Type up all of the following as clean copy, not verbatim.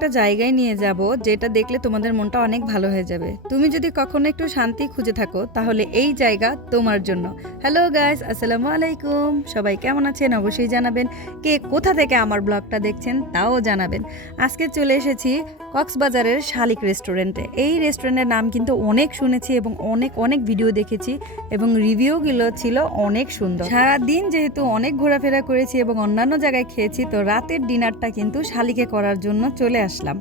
একটা জায়গায় নিয়ে যাব যেটা দেখলে তোমাদের মনটা অনেক ভালো হয়ে যাবে। তুমি যদি কখনো একটু শান্তি খুঁজে থাকো তাহলে এই জায়গা তোমার জন্য। হ্যালো গাইস, আসসালামু আলাইকুম। সবাই কেমন আছেন অবশ্যই জানাবেন। কে কোথা থেকে আমার ব্লগটা দেখছেন তাও জানাবেন। আজকে চলে এসেছি কক্সবাজারের শালিক রেস্টুরেন্টে। এই রেস্টুরেন্টের নাম কিন্তু অনেক শুনেছি এবং অনেক ভিডিও দেখেছি এবং রিভিউগুলো ছিল অনেক সুন্দর। সারাদিন যেহেতু অনেক ঘোরাফেরা করেছি এবং অন্যান্য জায়গায় খেয়েছি, তো রাতের ডিনারটা কিন্তু শালিকে করার জন্য চলে আসলাম।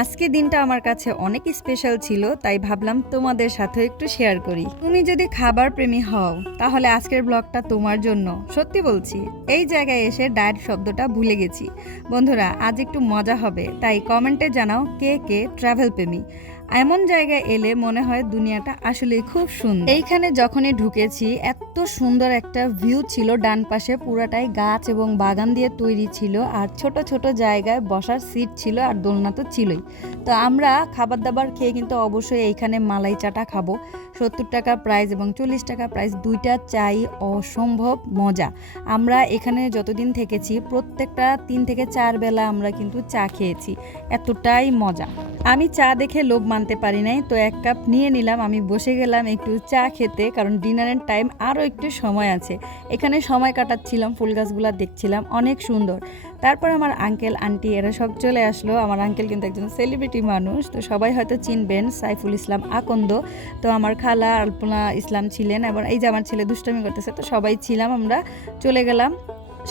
আজকে দিনটা আমার কাছে অনেক স্পেশাল ছিল, তাই ভাবলাম তোমাদের সাথে একটু শেয়ার করি। তুমি যদি খাবার প্রেমী হও তাহলে আজকের ব্লগটা তোমার জন্য। সত্যি বলছি, এই জায়গায় এসে ডায়েট শব্দটা ভুলে গেছি। বন্ধুরা, আজ একটু মজা হবে, তাই কমেন্টে জানাও কে কে ট্রাভেল প্রেমী। এমন জায়গায় এলে মনে হয় দুনিয়াটা আসলে খুব সুন্দর। এইখানে যখনই ঢুকেছি এত সুন্দর একটা ভিউ ছিল, ডান পাশে পুরাটাই গাছ এবং বাগান দিয়ে তৈরি ছিল, আর ছোট ছোট জায়গায় বসার সিট ছিল, আর দোলনা তো ছিলই। তো আমরা খাবার দাবার খেয়ে কিন্তু অবশ্যই এইখানে মালাই চাটা খাবো। 70 টাকা প্রাইস এবং 40 টাকা প্রাইস, দুইটা চাই অসম্ভব মজা। আমরা এখানে যতদিন থেকেছি প্রত্যেকটা 3 থেকে 4 বেলা আমরা কিন্তু চা খেয়েছি, এতটাই মজা। আমি চা দেখে লোভ মানতে পারি নাই, তো 1 কাপ নিয়ে নিলাম। আমি বসে গেলাম একটু চা খেতে, কারণ ডিনারের টাইম আরও একটু সময় আছে। এখানে সময় কাটাচ্ছিলাম, ফুল গাছগুলো দেখছিলাম, অনেক সুন্দর। তারপর আমার আঙ্কেল আন্টি এরা সব চলে আসলো। আমার আঙ্কেল কিন্তু একজন সেলিব্রিটি মানুষ, তো সবাই হয়তো চিনবেন, সাইফুল ইসলাম আকন্দ। তো আমার খালা আলপনা ইসলাম ছিলেন, এবং এই যে আমার ছেলে দুষ্টামি করতেছে, তো সবাই ছিলাম। আমরা চলে গেলাম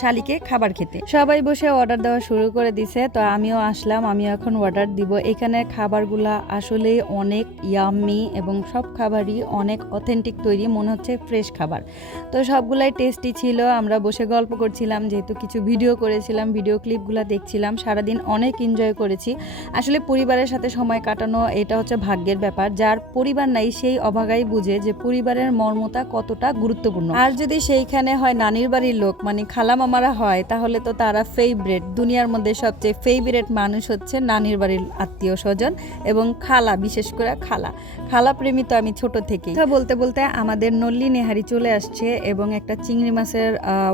শালিকে খাবার খেতে। সবাই বসে অর্ডার দেওয়া শুরু করে দিছে, তো আমিও আসলাম, আমিও এখন অর্ডার দিব। এখানে খাবারগুলা আসলে অনেক ইয়াম্মি এবং সব খাবারই অনেক অথেন্টিক তৈরি, মনে হচ্ছে ফ্রেশ খাবার। তো সবগুলাই টেস্টি ছিল। আমরা বসে গল্প করছিলাম, যেহেতু কিছু ভিডিও করেছিলাম, ভিডিও ক্লিপগুলো দেখছিলাম। সারাদিন অনেক এনজয় করেছি। আসলে পরিবারের সাথে সময় কাটানো এটা হচ্ছে ভাগ্যের ব্যাপার। যার পরিবার নাই সেই অভাগাই বুঝে যে পরিবারের মর্মতা কতটা গুরুত্বপূর্ণ। আর যদি সেইখানে হয় নানির বাড়ির লোক, মানে খালা মামারা হয়, তাহলে তো তারা ফেভারিট। দুনিয়ার মধ্যে সবচেয়ে ফেভারিট মানুষ হচ্ছে নানির বাড়ির আত্মীয় স্বজন এবং খালা, বিশেষ করে খালা প্রেমী তো আমি ছোট থেকেই। তো বলতে বলতে আমাদের নল্লি নেহারি চলে আসছে, এবং একটা চিংড়ি মাছের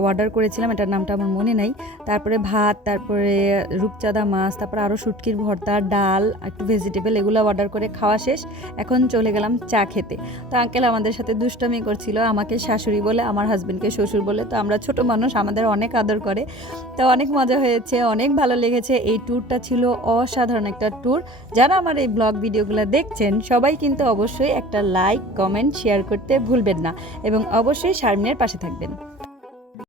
অর্ডার করেছিলাম, এটার নামটা আমার মনে নাই। তারপরে ভাত, তারপরে রূপচাঁদা মাছ, তারপরে আরও শুটকির ভর্তা, ডাল, একটু ভেজিটেবল, এগুলো অর্ডার করে খাওয়া শেষ। এখন চলে গেলাম চা খেতে। তো আঙ্কেল আমাদের সাথে দুষ্টামি করছিল, আমাকে শাশুড়ি বলে, আমার হাজবেন্ডকে শ্বশুর বলে। তো আমরা ছোট মানুষ, আমাদের অনেক আদর করে। তো অনেক মজা হয়েছে, অনেক ভালো লেগেছে। এই ট্যুরটা ছিল অসাধারণ একটা ট্যুর। যারা আমার এই ব্লগ ভিডিওগুলো দেখছেন সবাই কিন্তু অবশ্যই একটা লাইক, কমেন্ট, শেয়ার করতে ভুলবেন না, এবং অবশ্যই শারমিনের পাশে থাকবেন।